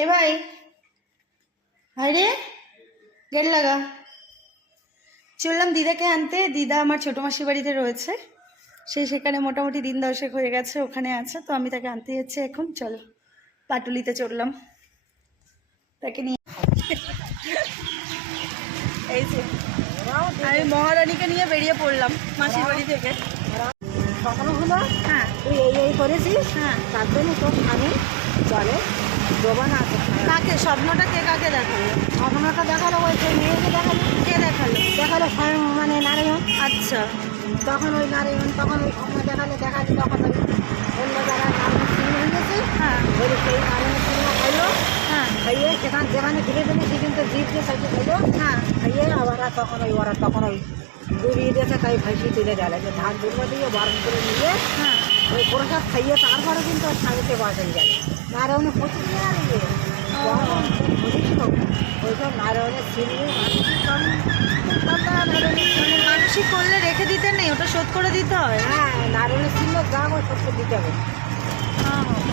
এ ভাই, ভাই রে, গেট লাগা। চললাম দিদাকে আনতে। দিদা আমার ছোটো মাসির বাড়িতে রয়েছে, সেখানে মোটামুটি দিন 10 হয়ে গেছে, ওখানে আছে। তো আমি তাকে আনতে যাচ্ছি এখন। চলো, পাটুলিতে চললাম তাকে নিয়ে। এই যে আমি মহারানীকে নিয়ে বেরিয়ে পড়লাম মাসির বাড়ি থেকে। কখনো হলো হ্যাঁ, তুই এই করেছিস, হ্যাঁ, তার জন্য তোর স্বামী চলে জবান আছে। কাকে স্বপ্নটা কে কাকে দেখালো? ঘটনাটা দেখালো ওই সেই মেয়েকে দেখালো। কে দেখালো? দেখালো স্বয়ং মানে নারায়ণ। আচ্ছা, তখন ওই নারায়ণ তখন ওই স্বপ্ন দেখালে তখন ওই অন্য জায়গায় নারায়ণ চিহ্ন হয়ে গেছে। হ্যাঁ, ওই সেই নারায়ণ চিহ্ন খাইলো, হ্যাঁ, খাইয়ে যেখানে ফিরে দিলে সে কিন্তু জীব দিয়ে সাইডে খাইলো। হ্যাঁ, খাইয়ে ওরা তখন ওই ডুবিয়ে দিয়েছে। তাই ভাইসি তুলে গেল যে ধান দুর্গা দিয়ে বারণ করে নিয়ে হ্যাঁ, ওই প্রসাদ খাইয়ে তারপরে কিন্তু ওর স্বামীকে বাঁচন গেল। নারায়ণের প্রচুর নিয়ে আসবে বুঝিস, ওইসব নারায়ণের সিন্নি মানসিক করলে রেখে দিতে নেই, ওটা শোধ করে দিতে হয়। হ্যাঁ, নারায়ণের সিন্ন যা ওই সত্য দিতে হবে।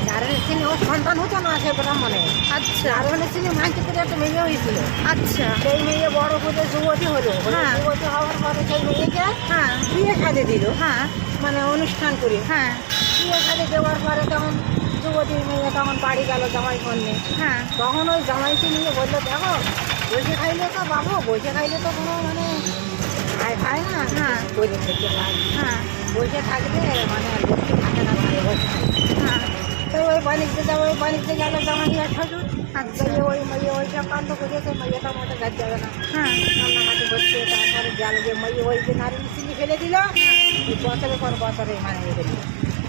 নারায়ণের সিনে ওর সন্তান হতো না সে ব্রাহ্মণে। আচ্ছা, নারায়ণের সিনে মানসিক করে একটা মেয়ে হয়েছিল। আচ্ছা, সেই মেয়ে বড় করে যুবতী হলো। হ্যাঁ। যুবতী হওয়ার পরে সেই মেয়েকে হ্যাঁ, বিয়ে সাজে দিল, হ্যাঁ, মানে অনুষ্ঠান করে। হ্যাঁ, বিয়ে সাজে দেওয়ার পরে তখন যুবতীর মেয়ে তখন বাড়ি গেল জামাই কন্যে। হ্যাঁ, তখন ওই জামাইকে নিয়ে বললো, দেখো বসে খাইলে তো বাবু, বসে খাইলে তো কোনো মানে খায় না। হ্যাঁ। বসে খেতে হয়, হ্যাঁ, বসে থাকলে মানে লক্ষ্মী থাকে না, ঘরে বসে থাকে। হ্যাঁ, তো ওই বাণিজ্যে যাবো, ওই বাণিজ্যে গেল জামাই আর শ্বশুর। আচ্ছা, ওই মেয়ে ওইসব কাণ্ড করেছে, মেয়েটা মতো গাছ যাবে না, হ্যাঁ, রান্নাঘাটি করছে। তারপরে গেল যে মেয়ে ওই যে নারী চিনি ফেলে দিল, এই বছরের পর বছরে মানে এ দিল।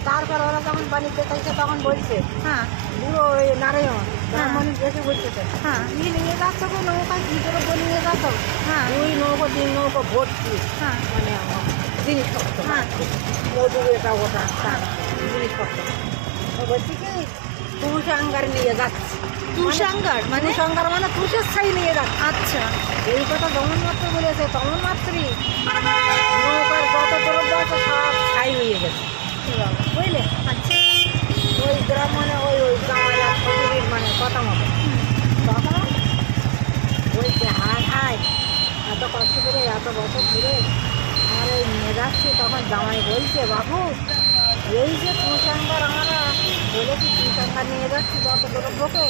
তারপর ওরা যখন বাণিজ্যে থাকছে তখন বলছে হ্যাঁ, বুড়ো ওই নারায়ণ ব্রাহ্মণী বেশি বলছে, হ্যাঁ, কি নিয়ে যাচ্ছ গো নৌকায়, কি করে বলে নিয়ে যাচ্ছ? হ্যাঁ, দুই নৌকো 3 নৌকো ভর্তি হ্যাঁ, মানে জিনিসপত্র, হ্যাঁ, মধু এটা ওটা তার জিনিসপত্র। ও বলছি কি তুষাঙ্গার নিয়ে যাচ্ছি। তুষাঙ্গার মানে? তুষাঙ্গার মানে তুষের ছাই নিয়ে যাচ্ছে। আচ্ছা, এই কথা যেমন মাত্র বলেছে তেমন মাত্রই নৌকার যত দ্রব্য আছে সব ছাই হয়ে গেছে, বুঝলে? আচ্ছা, ওই গ্রাম মানে ওই জামাই আর শ্বশুরের মানে কথা মতো তখন বলছে, হায় হায় এত কষ্ট করে এত বছর ধরে আমার এই নিয়ে যাচ্ছি। তখন জামাই বলছে, বাবু এই যে তুষাঙ্গার আমরা বলেছি তুষাঙ্গার নিয়ে যাচ্ছি যত দ্রব্যকে,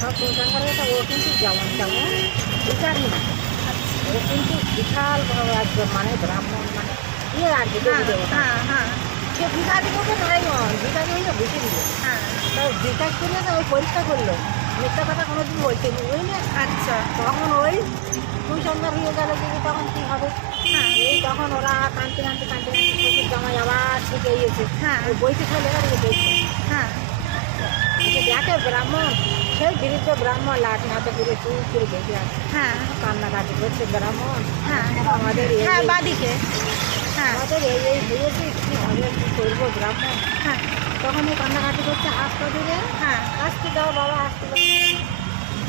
সব তুষাঙ্গার এটা ও কিন্তু যেমন তেমন বিচারই না। ও কিন্তু বিশাল বড় একজন মানে ব্রাহ্মণ মানে ইয়ে আর কি দেবী দেবতা। হ্যাঁ, হ্যাঁ, সে ভিকারি বলতে নারায়ণ, ভিকারি হইলে বুঝে দিল। হ্যাঁ, তাই বিকাশ করে না ওই পরীক্ষা করলো, মিথ্যা কথা কোনোদিন বলতেনি, বুঝলে? আচ্ছা, তখন ওই তুই সন্ধ্যা হয়ে গেল যে তখন কী হবে। হ্যাঁ, এই তখন ওরা কানতে শ্বশুর জামাই আবার শিখে গিয়েছে। হ্যাঁ, ওই বইতে খাই লেখা দেখে হ্যাঁ, দেখে ব্রাহ্মণ, সেই বিরুদ্ধ ব্রাহ্মণ লাঠি হাতে করে চুপ করে দেখে আছে, হ্যাঁ, কান্নাকাটি করছে ব্রাহ্মণ। হ্যাঁ, আমাদের এই হ্যাঁ, বাদিকে, হ্যাঁ, আমাদের এই হয়েছে, কী হবে, কী করবো ব্রাহ্মণ। হ্যাঁ, তখন এই কান্নাকাটি করছে হাত পা ধরে, হ্যাঁ, আসতে দাও বাবা আসতে দাও।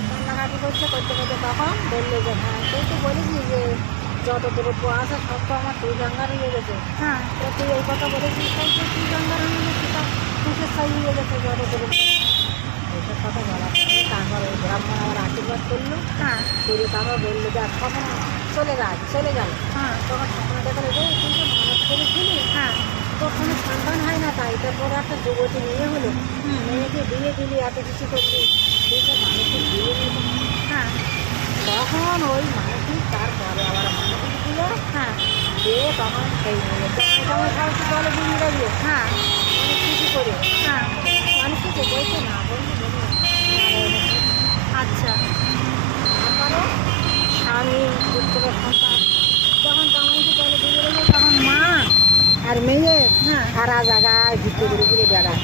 কান্নাকাটি করতে করতে তখন বললো যে হ্যাঁ তুই তো বলেছি যে যত দ্রব্য আছে সব তো আমার তুই গঙ্গার হয়ে গেছে। হ্যাঁ, তো তুই এই কথা বলেছিস তাই তো তুই গঙ্গার হয়ে গেছে, তা তুষের ছাই হয়ে গেছে যত দ্রব্য। এইসব কথা বলা পরে তারপর ওই ব্রাহ্মণ আমার আশীর্বাদ করলো, হ্যাঁ, করে তারপর বললো যে স্বপ্ন চলে গেল। হ্যাঁ, তখন স্বপ্ন দেখালো যে তুই তো মানত করেছিলি, হ্যাঁ, তো কোনো সন্তান হয় না, তাই তারপরে একটা যুবতী মেয়ে হলো, মেয়েকে বিয়ে দিলি এত কিছু করলি, তুই তো মানুষের বিয়ে দিলি। হ্যাঁ, তখন ওই মানসিক তারপরে আবার মানসিক দিল, হ্যাঁ, দিয়ে তখন সেই মেয়ে জামাই সাহসী বলে বিয়ে যাবে, হ্যাঁ, মানুষ কিছু করে হ্যাঁ, মানুষ কিছু বলছে না বলছে আচ্ছা, তারপরে স্বামী পুত্র সন্তান যখন জামাইকে বলে বিয়ে যাবে তখন মা আর মেয়ে হ্যাঁ, সারা জায়গায় ভিত্তি করে বেড়ায়।